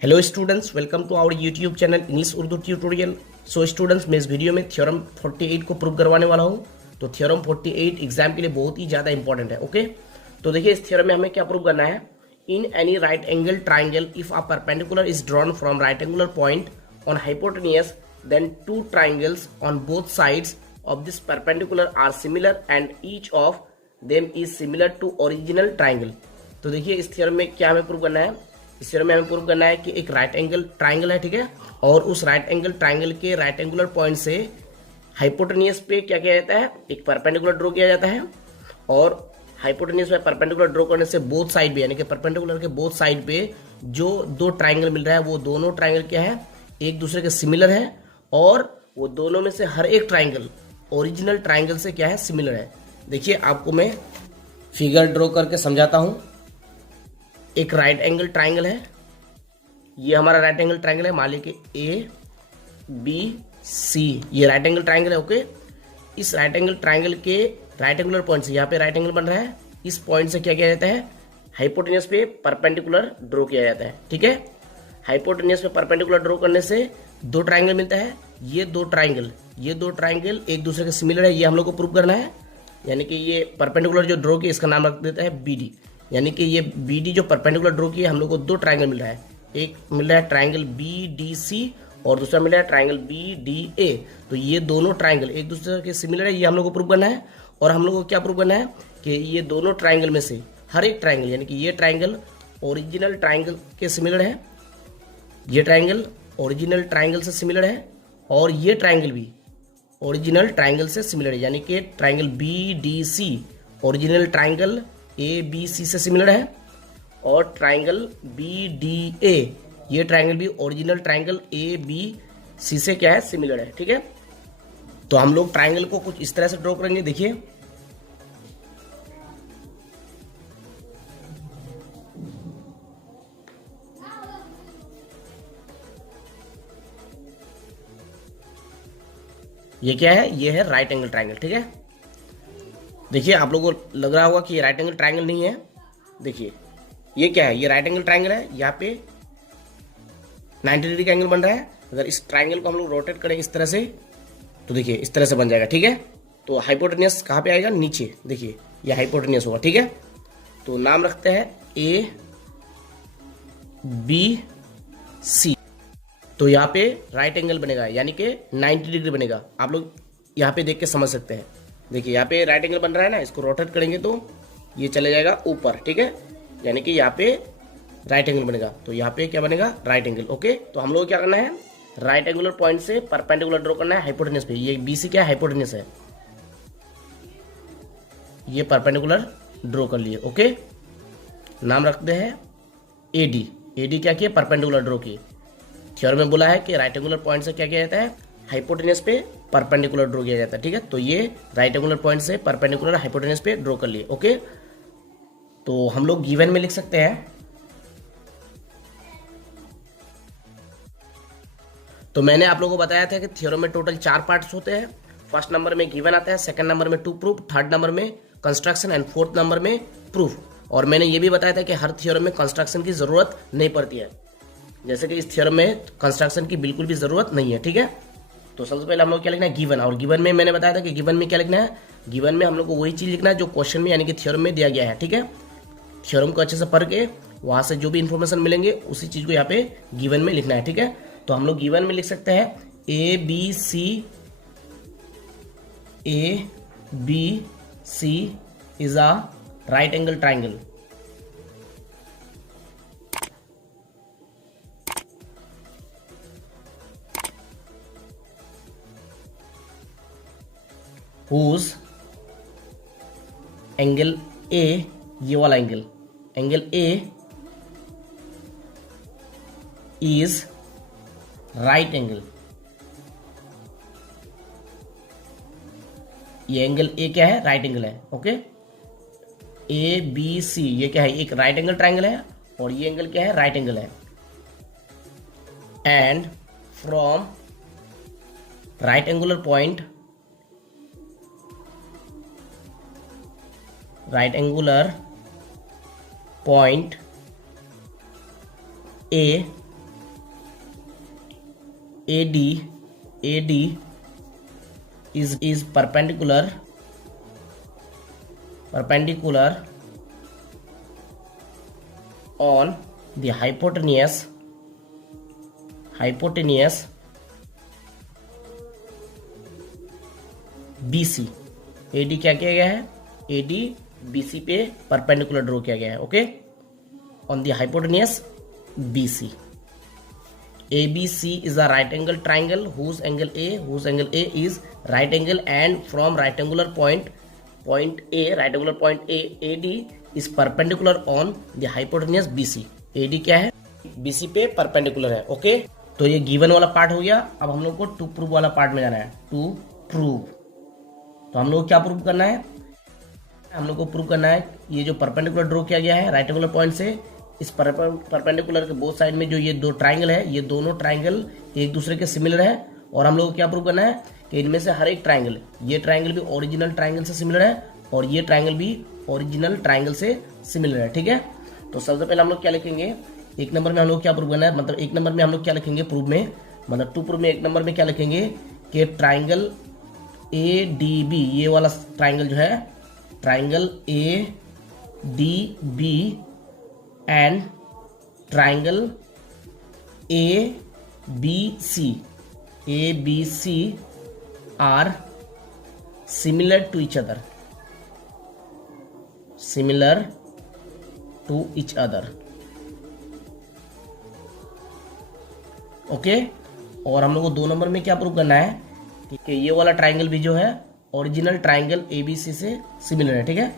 Hello students, welcome to our YouTube channel English Urdu tutorial. So students, मैं इस video में theorem 48 को prove करवाने वाला हूँ। तो थ्योरम 48 एग्जाम के लिए बहुत ही ज़्यादा इंपॉर्टेंट है। ओके, तो देखिए इस थ्योरम में हमें क्या प्रूव करना है। In any right angle triangle if a perpendicular is drawn from right angular point on hypotenuse, then two triangles on both sides of this perpendicular are similar and each of them is similar to original triangle. तो देखिए इस theorem में क्या हमें prove करना है। इस theorem में हमें प्रूव करना है कि एक राइट एंगल ट्राइंगल है, ठीक है, और उस राइट एंगल ट्राइंगल के राइट एंगुलर पॉइंट से हाइपोटेनियस पे क्या किया जाता है, एक परपेंडिकुलर ड्रॉ किया जाता है। और हाइपोटेनियस में परपेंडिकुलर ड्रॉ करने से बोथ साइड पे, यानी कि परपेंडिकुलर के बोथ साइड पे जो दो ट्राइंगल मिल रहा है वो दोनों ट्राइंगल क्या है, एक दूसरे के सिमिलर है। और वो दोनों में से हर एक ट्राइंगल ओरिजिनल ट्राइंगल से क्या है, सिमिलर है। देखिए आपको मैं फिगर ड्रॉ करके समझाता हूं। एक राइट एंगल ट्राइंगल है, ये हमारा राइट एंगल ट्राइंगल है, मान लीजिए ए बी सी, ये राइट एंगल ट्राइंगल है। ओके, इस राइट एंगल ट्राइंगल के राइट एंगुलर पॉइंट से, यहाँ पे राइट एंगल बन रहा है, इस पॉइंट से क्या किया जाता है, हाइपोटेनियस पे परपेंडिकुलर ड्रॉ किया जाता है। ठीक है, हाइपोटेनियस पे परपेंडिकुलर ड्रॉ करने से दो ट्राइंगल मिलता है। ये दो ट्राइंगल एक दूसरे के सिमिलर है, ये हम लोग को प्रूव करना है। यानी कि ये परपेंडिकुलर जो ड्रॉ किया इसका नाम रख देता है बी डी। यानी कि ये बी डी जो परपेंडिकुलर ड्रॉ किया, हम लोग को दो ट्राइंगल मिल रहा है। एक मिल रहा है ट्राइंगल बी डी सी और दूसरा मिल रहा है ट्राइंगल बी डी ए। तो ये दोनों ट्राइंगल एक दूसरे के सिमिलर है, ये हम लोग को प्रूव करना है। और हम लोग को क्या प्रूव करना है कि ये दोनों ट्राइंगल में से हर एक ट्राइंगल, यानी कि ये ट्राइंगल ओरिजिनल ट्राइंगल के सिमिलर है, ये ट्राइंगल ओरिजिनल ट्राइंगल से सिमिलर है, और ये ट्राइंगल भी ओरिजिनल ट्राइंगल से सिमिलर है। यानी कि triangle B D C original triangle A B C से सिमिलर है, और ट्राइंगल बी डी ए, ये ट्राइंगल भी original triangle A B C से क्या है, सिमिलर है। ठीक है, तो हम लोग ट्राइंगल को कुछ इस तरह से ड्रॉ करेंगे। देखिए ये क्या है, ये है राइट एंगल ट्राइंगल। ठीक है, देखिए आप लोगों को लग रहा होगा कि ये राइट एंगल ट्राइंगल नहीं है। देखिए ये क्या है, ये राइट एंगल ट्राइंगल है, यहाँ पे 90 डिग्री का एंगल बन रहा है। अगर इस ट्राइंगल को हम लोग रोटेट करें इस तरह से, तो देखिए इस तरह से बन जाएगा। ठीक है, तो हाइपोटेनियस कहाँ पे आएगा, नीचे। देखिए ये हाइपोटेनियस होगा। ठीक है, तो नाम रखते हैं ए बी सी। तो यहाँ पे राइट एंगल बनेगा, यानी कि 90 डिग्री बनेगा। आप लोग यहाँ पे देख के समझ सकते हैं। देखिए यहाँ पे राइट एंगल बन रहा है ना, इसको रोटेट करेंगे तो ये चले जाएगा ऊपर। ठीक है, यानी कि यहाँ पे राइट एंगल बनेगा। तो यहाँ पे क्या बनेगा, राइट एंगल। ओके, तो हम लोग क्या करना है, राइट एंगुलर पॉइंट से परपेंडिकुलर ड्रॉ करना है हाइपोटेनियस पे। ये बी सी क्या है, हाइपोटेनियस है, ये परपेंडिकुलर ड्रॉ कर लिए। ओके, नाम रखते हैं ए डी। ए डी क्या किया, परपेंडिकुलर ड्रॉ की। थ्योरम में बोला है कि राइट एंगुलर पॉइंट से क्या किया जाता है, हाइपोटेनियस पे परपेंडिकुलर ड्रॉ किया जाता है। ठीक है, तो ये राइट एंगुलर पॉइंट से परपेंडिकुलर हाइपोटेनियस पे ड्रॉ कर लिए। ओके, तो हम लोग गिवन में लिख सकते हैं। तो मैंने आप लोगों को बताया था कि थ्योरम में टोटल 4 पार्ट्स होते हैं। फर्स्ट नंबर में गिवन आता है, सेकंड नंबर में टू प्रूफ, थर्ड नंबर में कंस्ट्रक्शन एंड फोर्थ नंबर में प्रूफ। और मैंने ये भी बताया था कि हर थ्योरम में कंस्ट्रक्शन की जरूरत नहीं पड़ती है, जैसे कि इस थ्योरम में कंस्ट्रक्शन की बिल्कुल भी जरूरत नहीं है। ठीक है, तो सबसे पहले हम लोग क्या लिखना है, गिवन। और गिवन में मैंने बताया था कि गिवन में क्या लिखना है, गिवन में हम लोग को वही चीज लिखना है जो क्वेश्चन में यानी कि थ्योरम में दिया गया है। ठीक है, थ्योरम को अच्छे से पढ़ के वहां से जो भी इंफॉर्मेशन मिलेंगे उसी चीज को यहाँ पे गिवन में लिखना है। ठीक है, तो हम लोग गिवन में लिख सकते हैं A B C is a right angle triangle. whose angle A, ये वाला angle A is right angle. ये एंगल ए क्या है, राइट एंगल है। ओके, ए बी सी ये क्या है, एक राइट एंगल ट्राइंगल है, और ये एंगल क्या है, राइट एंगल है। And from right angular point, right angular point A AD is perpendicular on the hypotenuse BC। AD क्या किया गया है, AD BC पे परपेंडिकुलर ड्रॉ किया गया है, okay, on the hypotenuse BC। ABC is a right angle triangle whose angle A is right angle, and from rectangular point A AD is perpendicular on the hypotenuse BC। AD क्या है, BC पे perpendicular है, okay. तो ये given वाला part हो गया। अब हम लोग को टू प्रूव वाला पार्ट में जाना है, टू प्रूव। तो हम लोग को क्या प्रूव करना है, हम लोग को प्रूव करना है ये जो परपेंडिकुलर ड्रॉ किया गया है राइट एंगुलर पॉइंट से, इस परपेंडिकुलर के बोथ साइड में जो ये दो ट्राइंगल है, ये दोनों ट्राइंगल एक दूसरे के सिमिलर है। और हम लोग को क्या प्रूव करना है कि इनमें से हर एक ट्राइंगल, ये ट्राइंगल भी ओरिजिनल ट्राइंगल से सिमिलर है और ये ट्राइंगल भी ओरिजिनल ट्राइंगल से सिमिलर है, ठीक है। तो सबसे पहले हम लोग क्या लिखेंगे, एक नंबर में हम लोग क्या प्रूव करना है, मतलब एक नंबर में हम लोग क्या लिखेंगे प्रूव में, मतलब टू प्रूव में एक नंबर में क्या लिखेंगे कि ट्राइंगल ADB, ये वाला ट्राइंगल जो है triangle ADB and triangle ABC are similar to each other, okay. और हम लोग को दो नंबर में क्या प्रूव करना है कि ये वाला ट्राइंगल भी जो है ओरिजिनल ट्राइंगल ABC से सिमिलर है, ठीक है।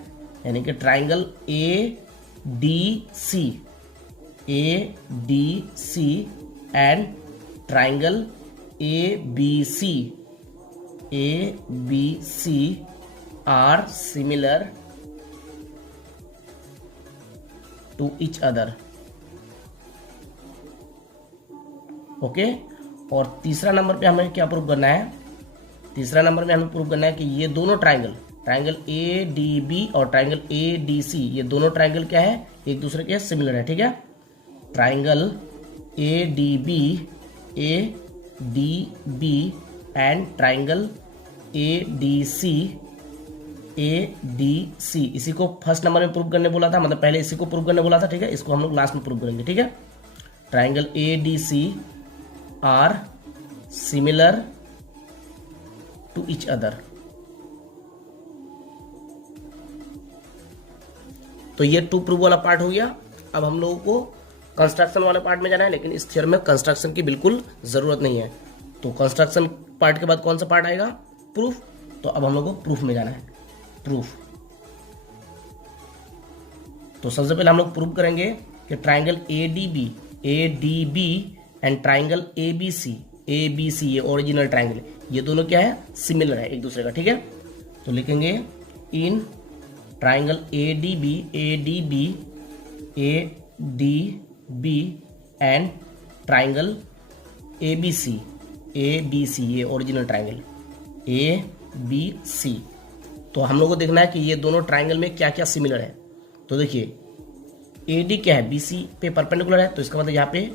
यानी कि triangle ADC and triangle ABC are similar to each other, okay. और तीसरा नंबर पे हमें क्या प्रूव करना है, तीसरा नंबर में हमें प्रूव करना है कि ये दोनों ट्राइंगल ADB और ट्राइंगल ADC, ये दोनों ट्राइंगल क्या है, एक दूसरे के सिमिलर है, ठीक है। Triangle ADB and triangle ADC, इसी को फर्स्ट नंबर में प्रूव करने बोला था, मतलब पहले इसी को प्रूव करने बोला था, ठीक है। इसको हम लोग लास्ट में प्रूव करेंगे, ठीक है। Triangle ADC are similar to each other. तो ये टू प्रूव वाला पार्ट हो गया। अब हम लोगों को कंस्ट्रक्शन वाले पार्ट में जाना है, लेकिन इस थ्योरम में कंस्ट्रक्शन की बिल्कुल जरूरत नहीं है। तो कंस्ट्रक्शन पार्ट के बाद कौन सा पार्ट आएगा, प्रूफ। तो अब हम लोग को प्रूफ में जाना है, प्रूफ। तो सबसे पहले हम लोग प्रूव करेंगे कि triangle ADB and triangle ABC, ये ओरिजिनल ट्राइंगल, ये दोनों क्या है, सिमिलर है एक दूसरे का, ठीक है। तो लिखेंगे in triangle ADB and triangle ABC, ये ओरिजिनल ट्राइंगल ABC। तो हम लोग को देखना है कि ये दोनों ट्राइंगल में क्या क्या सिमिलर है। तो देखिए AD क्या है, BC पे परपेंडिकुलर है, तो इसका मतलब यहाँ पे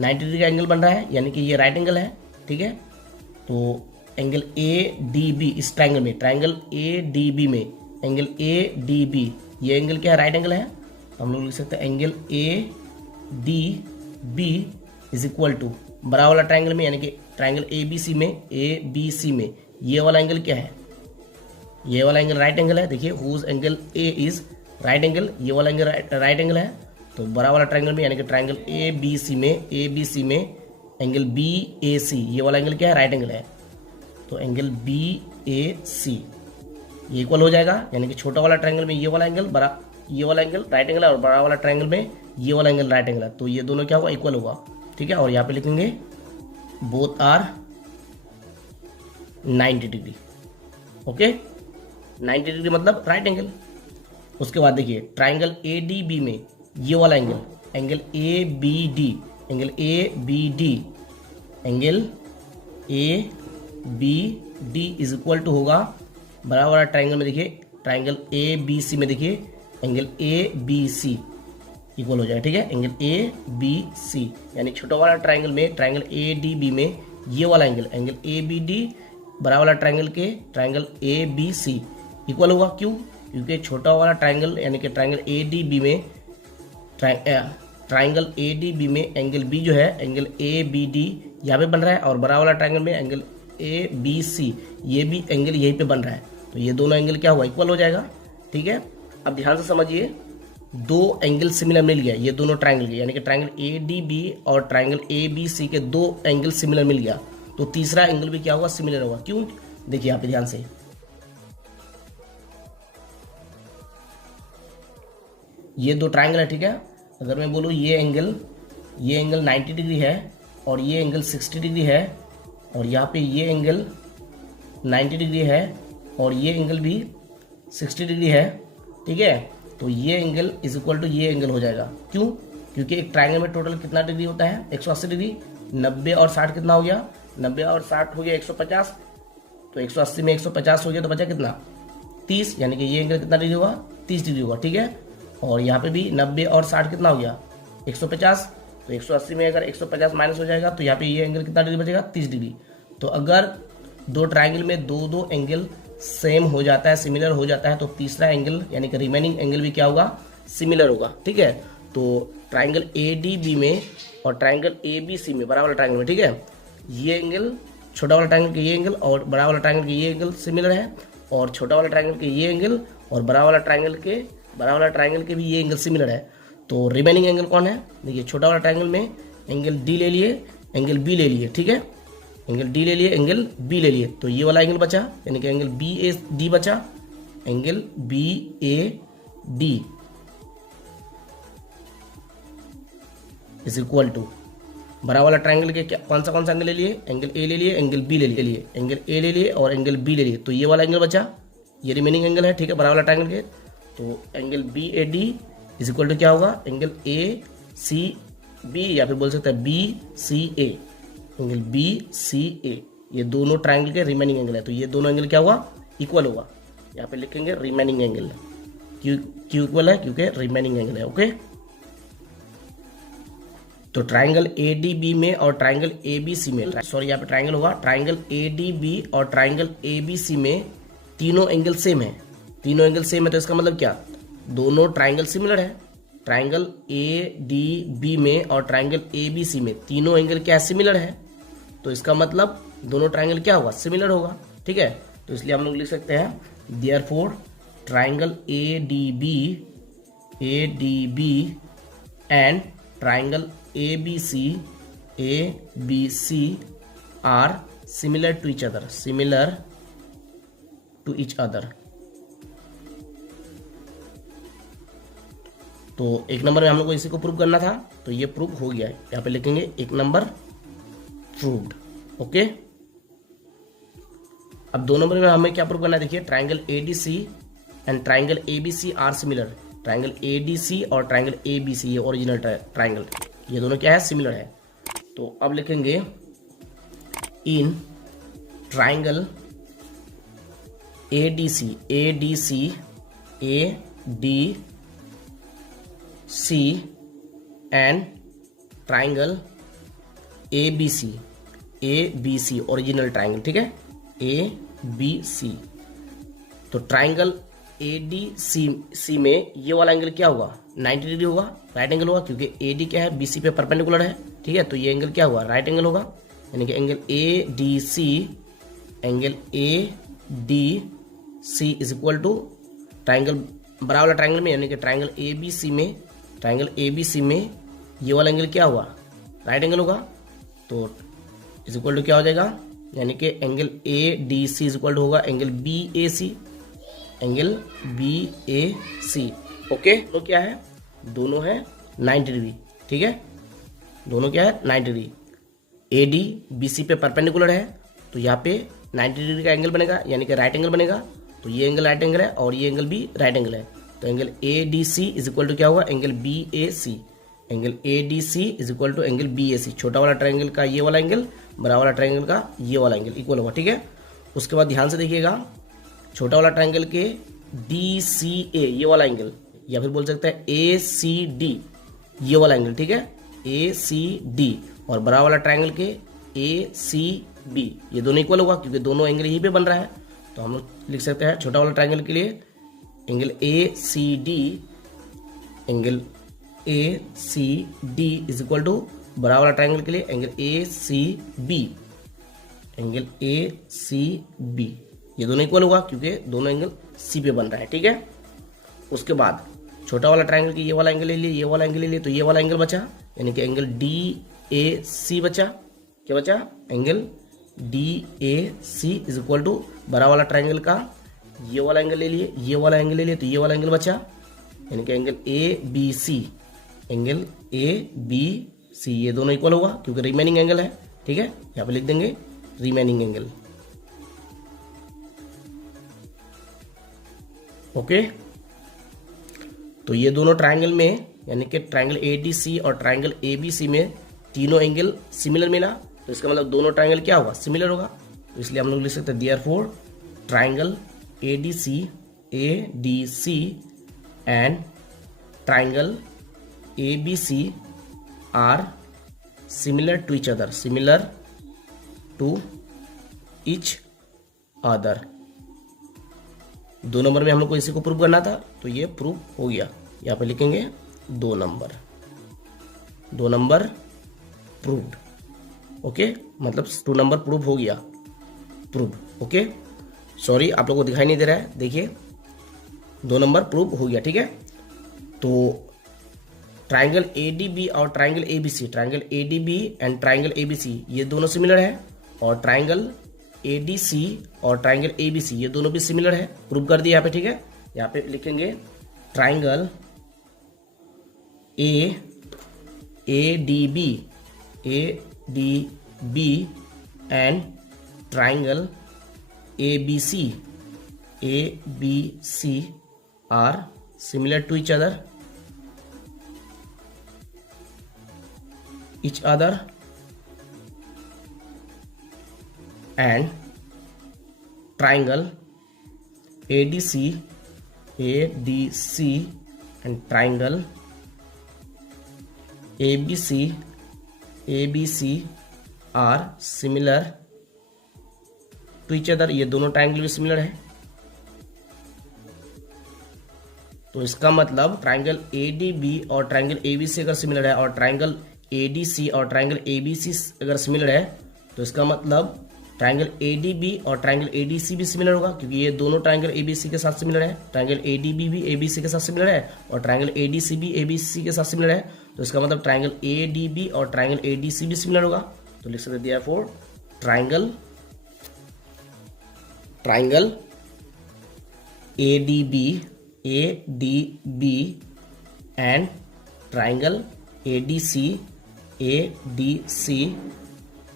90 डिग्री का एंगल बन रहा है, यानी कि ये राइट एंगल है, ठीक है। तो एंगल ADB इस ट्राइंगल में, ट्राइंगल ADB में एंगल ADB, ये एंगल क्या है, राइट एंगल है। तो हम लोग लिख सकते हैं angle ADB is equal to बड़ा वाला ट्राइंगल में, यानी कि ट्राइंगल ABC में ये वाला एंगल क्या है, ये वाला एंगल राइट एंगल है। देखिए whose angle A is right angle, ये वाला एंगल राइट एंगल है। तो बड़ा वाला ट्राइंगल में, यानी कि ट्राइंगल ABC में एंगल BAC, ये वाला एंगल क्या है, राइट एंगल है। तो एंगल BAC ये इक्वल हो जाएगा, यानी कि छोटा वाला ट्राइंगल में ये वाला एंगल, बड़ा ये वाला एंगल राइट एंगल है, और बड़ा वाला ट्राइंगल में ये वाला एंगल राइट एंगल है। तो ये दोनों क्या होगा, इक्वल होगा, ठीक है। और यहाँ पे लिखेंगे both are 90 degree, okay. 90 degree मतलब राइट एंगल। उसके बाद देखिए ट्राइंगल ADB में ये वाला angle, angle ABD is equal to होगा बड़ा वाला ट्राइंगल में, देखिए ट्राइंगल ABC में देखिए एंगल ABC इक्वल हो जाएगा, ठीक है। एंगल ए बी सी यानी छोटा वाला ट्राइंगल में, ट्राइंगल ए डी बी में ये वाला angle, angle A B D बड़ा वाला ट्राइंगल के triangle A B C equal होगा। क्यों? क्योंकि छोटा वाला ट्राइंगल यानी कि ट्राइंगल ए डी बी में, ट्राइंगल ए डी बी में एंगल बी जो है एंगल ए बी डी यहाँ पे बन रहा है, और बड़ा वाला ट्राइंगल में एंगल ए बी सी ये भी एंगल यहीं पे बन रहा है। तो ये दोनों एंगल क्या हुआ? इक्वल हो जाएगा, ठीक है। अब ध्यान से समझिए, दो एंगल सिमिलर मिल गया, ये दोनों ट्राइंगल के, यानी कि ट्राइंगल ए डी बी और ट्राइंगल ए बी सी के दो एंगल सिमिलर मिल गया, तो तीसरा एंगल भी क्या होगा? सिमिलर होगा। क्यों? देखिए यहाँ पे ध्यान से, ये दो ट्राइंगल है, ठीक है। अगर मैं बोलूँ ये एंगल 90 डिग्री है और ये एंगल 60 डिग्री है, और यहाँ पे ये एंगल 90 डिग्री है और ये एंगल भी 60 डिग्री है, ठीक है। तो ये एंगल इज इक्वल टू ये एंगल हो जाएगा। क्यों? क्योंकि एक ट्राइंगल में टोटल कितना डिग्री होता है? 180 डिग्री। 90 और 60 कितना हो गया? 90 और 60 हो गया 150। तो 180 में 150 हो गया तो बचा कितना? 30, यानी कि ये एंगल कितना डिग्री हुआ? 30 डिग्री हुआ, ठीक है। और यहाँ पे भी 90 और 60 कितना हो गया? 150। तो 180 में अगर 150 माइनस हो जाएगा तो यहाँ पे ये एंगल कितना डिग्री बचेगा? 30 डिग्री। तो अगर दो ट्राइंगल में दो एंगल सेम हो जाता है, सिमिलर हो जाता है, तो तीसरा एंगल यानी कि रिमेनिंग एंगल भी क्या होगा? सिमिलर होगा, ठीक है। तो ट्राइंगल ए डी बी में और ट्राइंगल ए बी सी में, बड़ा वाला ट्राइंगल में, ठीक है, ये एंगल, छोटा वाला ट्राइंगल के ये एंगल और बड़ा वाला ट्राइंगल के ये एंगल सिमिलर है, और छोटा वाला ट्राइंगल के ये एंगल और बड़ा वाला ट्राइंगल के भी ये एंगल सिमिलर है। तो रिमेनिंग एंगल कौन है? देखिए, छोटा वाला ट्राइंगल में एंगल डी ले लिए, एंगल बी ले लिए, ठीक है। एंगल डी ले लिए, एंगल बी ले लिए, तो ये वाला एंगल बचा, यानी कि एंगल बी ए डी बचा, angle B A D is equal to बड़ा वाला ट्राइंगल के कौन सा एंगल ले लिए? एंगल ए ले लिए, एंगल बी ले लिए, एंगल ए ले लिए और एंगल बी ले लिए, तो ये वाला एंगल बचा, ये रिमेनिंग एंगल है, ठीक है, बड़ा वाला ट्राइंगल के। तो angle B A D is equal to क्या होगा? एंगल ए सी बी, या फिर बोल सकते हैं बी सी ए, एंगल बी सी ए, ये दोनों ट्राइंगल के रिमेनिंग एंगल है। तो ये दोनों एंगल क्या होगा? इक्वल होगा। यहाँ पे लिखेंगे रिमेनिंग एंगल। क्यों इक्वल है? क्योंकि रिमेनिंग एंगल है, ओके। तो ट्राइंगल ए डी बी में और ट्राइंगल ए बी सी में, सॉरी यहाँ पे ट्राइंगल होगा, ट्राइंगल ए डी बी और ट्राइंगल ए बी सी में तीनों एंगल सेम है, तीनों एंगल सेम है, तो इसका मतलब क्या? दोनों ट्राइंगल सिमिलर है। ट्राइंगल ए डी बी में और ट्राइंगल ए बी सी में तीनों एंगल क्या सिमिलर है, तो इसका मतलब दोनों ट्राइंगल क्या होगा? सिमिलर होगा, ठीक है। तो इसलिए हम लोग लिख सकते हैं therefore triangle A D B and triangle A B C are similar to each other, तो एक नंबर में हम लोग को इसी को प्रूव करना था, तो ये प्रूव हो गया है। यहाँ पे लिखेंगे एक नंबर प्रूव्ड, ओके। अब दो नंबर में हमें क्या प्रूव करना है? देखिए, triangle A D C and triangle A B C are similar. Triangle A D C और ट्राइंगल ए बी सी, ये ओरिजिनल ट्राइंगल, ये दोनों क्या है? सिमिलर है। तो अब लिखेंगे in triangle A D C and triangle A B C original triangle, ठीक है, ए बी सी। तो ट्राइंगल ए डी सी में ये वाला एंगल क्या होगा? 90 डिग्री होगा, राइट एंगल होगा, क्योंकि ए डी क्या है? बी सी पे परपेंडिकुलर है, ठीक है। तो ये एंगल क्या हुआ? राइट एंगल होगा, यानी कि angle A D C is equal to triangle, बड़ा वाला ट्राइंगल में, यानी कि ट्राइंगल ए बी सी में ये वाला एंगल क्या हुआ? राइट एंगल होगा, तो इज इक्वल टू क्या हो जाएगा? यानी कि angle A D C is equal to होगा angle B A C, okay. तो क्या है? दोनों है 90 डिग्री, ठीक है, दोनों क्या है? 90 degree. A D B C पे परपेंडिकुलर है, तो यहाँ पे 90 डिग्री का एंगल बनेगा, यानी कि राइट एंगल बनेगा। तो ये एंगल राइट एंगल है और ये एंगल भी राइट एंगल है, तो angle A D C is equal to क्या होगा? Angle B A C, angle A D C is equal to angle B A C. छोटा वाला ट्राइंगल का ये वाला एंगल, बड़ा वाला ट्राइंगल का ये वाला एंगल इक्वल होगा, ठीक है। उसके बाद ध्यान से देखिएगा, छोटा वाला ट्राइंगल के डी सी ए ये वाला एंगल, या फिर बोल सकते हैं ए सी डी, ये वाला एंगल, ठीक है, ए सी डी, और बड़ा वाला ट्राइंगल के ए सी बी, ये दोनों इक्वल होगा क्योंकि दोनों एंगल यहीं पे बन रहा है। तो हम लोग लिख सकते हैं छोटा वाला ट्राइंगल के लिए angle A C D, angle A C D is equal to बड़ा वाला ट्राइंगल के लिए angle A C B, angle A C B, ये दोनों इक्वल होगा क्योंकि दोनों एंगल सी पे बन रहा है, ठीक है। उसके बाद छोटा वाला ट्राइंगल की ये वाला एंगल ले लिए, ये वाला एंगल ले लिए, तो ये वाला एंगल बचा, यानी कि एंगल डी ए सी बचा। क्या बचा? Angle D A C is equal to बड़ा वाला ट्राइंगल का ये वाला एंगल ले लिए, ये वाला एंगल ले लिए, तो ये वाला एंगल बचा, यानी कि angle A B C, angle A B C, ये दोनों इक्वल होगा क्योंकि रिमेनिंग एंगल है, ठीक है। यहाँ पे लिख देंगे रिमेनिंग एंगल, ओके। तो ये दोनों ट्राइंगल में, यानी कि ट्राइंगल ए डी सी और ट्राइंगल ए बी सी में तीनों एंगल सिमिलर मिला, तो इसका मतलब दोनों ट्राइंगल क्या होगा? सिमिलर होगा। तो इसलिए हम लोग लिख सकते हैं therefore triangle A D C and triangle A B C are similar to each other, similar to each other. 2 number में हम लोग को इसी को प्रूव करना था, तो ये प्रूव हो गया। यहाँ पे लिखेंगे 2 नंबर, 2 नंबर प्रूव्ड, ओके, मतलब 2 नंबर प्रूव हो गया, प्रूव, ओके। सॉरी आप लोगों को दिखाई नहीं दे रहा है, देखिए 2 नंबर प्रूव हो गया, ठीक है। तो ट्राइंगल ए डी बी और triangle A B C, triangle A D B and triangle A B C, ये दोनों सिमिलर है, और ट्राइंगल ए डी सी और ट्राइंगल ए बी सी, ये दोनों भी सिमिलर है, प्रूव कर दिया यहाँ पे, ठीक है। यहाँ पे लिखेंगे triangle A D B and triangle A B C are similar to each other and triangle ADC and triangle ABC are similar to each other, ये दोनों ट्राइंगल भी सिमिलर है। तो इसका मतलब ट्राइंगल ADB और ट्राइंगल ABC अगर similar है और ट्राइंगल ADC और ट्राइंगल ABC अगर सिमिलर है, तो इसका मतलब ट्राइंगल ADB और ट्राइंगल ADC भी सिमिलर होगा क्योंकि ये दोनों ट्राइंगल ABC के साथ सिमिलर है। ट्राइंगल ADB भी ABC के साथ सिमिलर है और ट्राइंगल ADC भी ABC के साथ सिमिलर है, तो इसका मतलब ट्राइंगल ADB और ट्राइंगल ADC भी सिमिलर होगा। तो लिख सकते हैं therefore triangle ADB and triangle ADC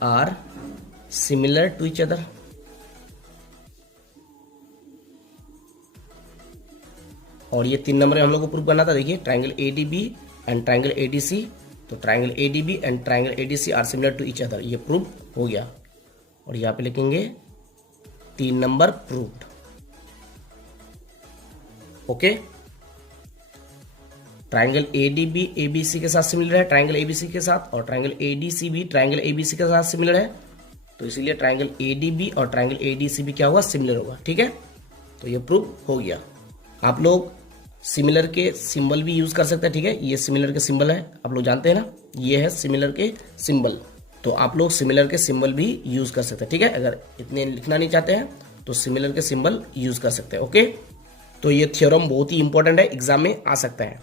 are similar to each other. और ये 3 नंबर में हम लोग को प्रूव करना था। देखिए triangle ADB and triangle ADC, तो triangle ADB and triangle ADC are similar to each other, ये प्रूव हो गया। और यहाँ पे लिखेंगे 3 number proved, okay. Triangle ADB ABC के साथ सिमिलर है ट्राइंगल ABC के साथ, और ट्राइंगल ADC भी ट्राइंगल ABC के साथ सिमिलर है, तो इसीलिए ट्राइंगल ADB और ट्राइंगल ADC भी क्या होगा? सिमिलर होगा, ठीक है। तो ये प्रूव हो गया। आप लोग सिमिलर के सिंबल भी यूज कर सकते हैं, ठीक है। ये सिमिलर के सिंबल है, आप लोग जानते हैं ना, ये है सिमिलर के सिंबल, तो आप लोग सिमिलर के सिंबल भी यूज कर सकते हैं, ठीक है। अगर इतने लिखना नहीं चाहते हैं तो सिमिलर के सिंबल यूज कर सकते हैं, ओके। तो ये थ्योरम बहुत ही इंपॉर्टेंट है, एग्जाम में आ सकता है।